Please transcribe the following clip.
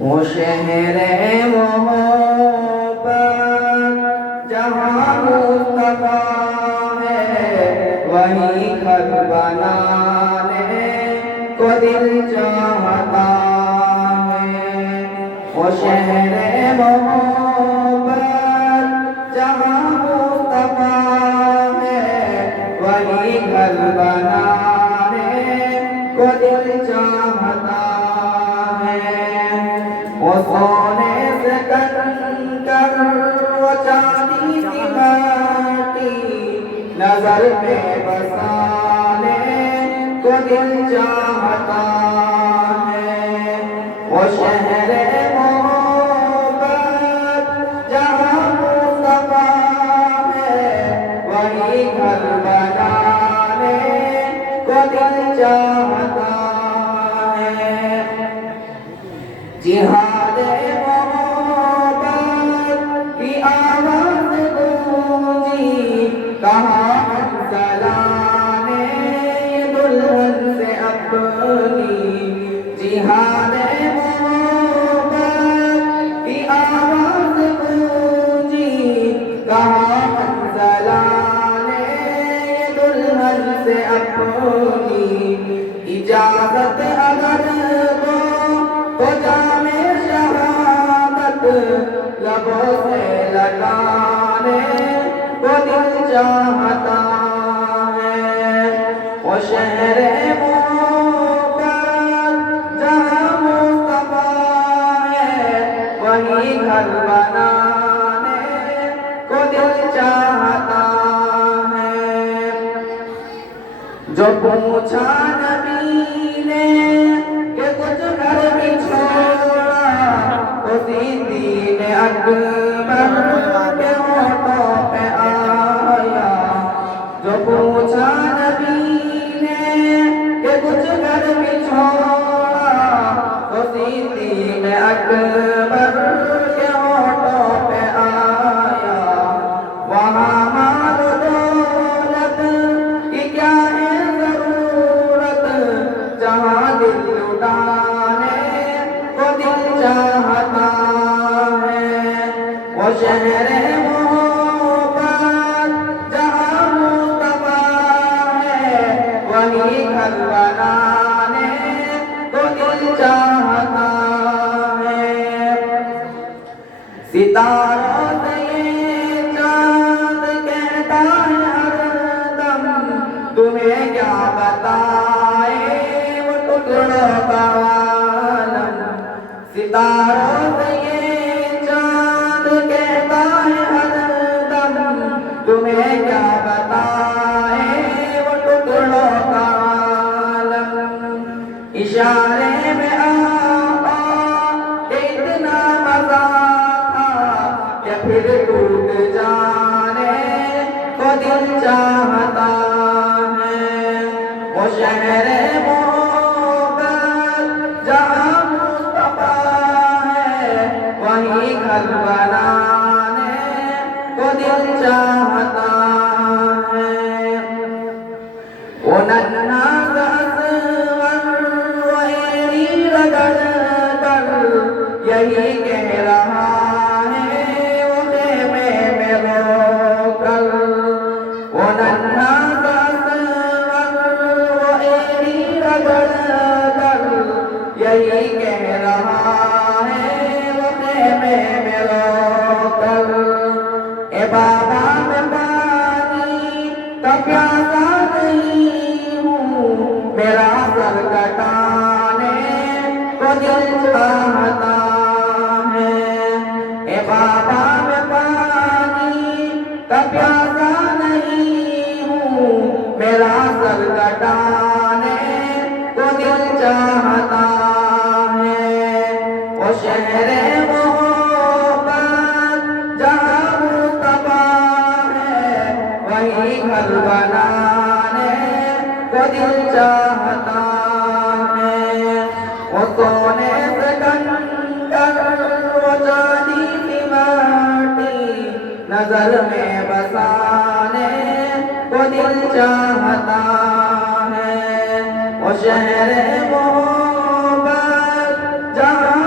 وہ شہر محبت جہاں مصطفیٰ ہے وہیں گھر بنانے کو دل چاہتا ہے۔ وہ شہر محبت جہاں مصطفیٰ ہے وہیں گھر بنانے کو دل چاہتا ہے۔ وہ سونے سے کنکر وہ چاندی کی مٹی نظر میں بسانے کو دل چاہتا ہے۔ وہ شہر محبت جہاں مصطفیٰ ہے وہیں گھر بنانے کو دل چاہتا ہے۔ جہاد محبت کی آواز گونجی کہاں چلانے دلہن سے اپنی۔ جہاد محبت کی آواز گونجی کہاں چلانے دلہن سے اپنی۔ اجازت اگر دو تو جام شہادت لبوں سے لگانے کو دل چاہتا ہے۔ وہ شہر محبت جہاں مصطفیٰ ہے وہیں گھر بنانے کو دل چاہتا ہے۔ جو پوچھا نبی نے کہ کچھ گھر بھی چھوڑا اسی دین اکبر کے ہونٹوں پہ آیا۔ جو پوچھا نبی نے کہ کچھ گھر بھی چھوڑا اسی دین اکبر کے ہونٹوں پہ آیا۔ وہاں مال و دولت کی کیا ہے ضرورت جہاں دل لٹانے کو دل چاہتا ہے۔ وہ شہر محبت جہاں مصطفیٰ ہے وہیں گھر بنانے کو دل چاہتا ہے۔ ستاروں سے یہ چاند کہتا ہے ہر دم تمہیں کیا بتائے وہ ٹکڑوں کا عالم۔ ستاروں سے یہ چاند کہتا ہے ہر دم تمہیں کیا بتائے وہ ٹکڑوں کا عالم۔ اشارے میں آقا کہ اتنا مزہ تھا کہ پھر ٹوٹ جانے کو دل چاہتا ہے۔ وہ شہر محبت جہاں مصطفیٰ ہے وہیں گھر بنانے کو دل چاہتا ہے۔ وہ ننھا سا اصغر وہ ایڑی رگڑ کر یہی کہہ رہا ہے وہ خیمے میں رو کر۔ وہ ننھا سا اصغر وہ ایڑی رگڑ کر یہی کہہ رہا ہے وہ خیمے میں رو کر۔ اے بابا میں پانی کا پیاسا نہیں ہوں میرا سر کٹانے کو دل چاہتا ہے۔ اے بابا میں پانی کا پیاسا نہیں ہوں میرا سر کٹانے کو دل چاہتا ہے۔ وہ شہر محبت جہاں مصطفیٰ ہے وہیں گھر بنانے کو دل چاہتا ہے۔ وہ سونے سے کنکر وہ چاندی کی مٹی نظر میں بسانے کو دل چاہتا ہے۔ وہ شہر محبت جہاں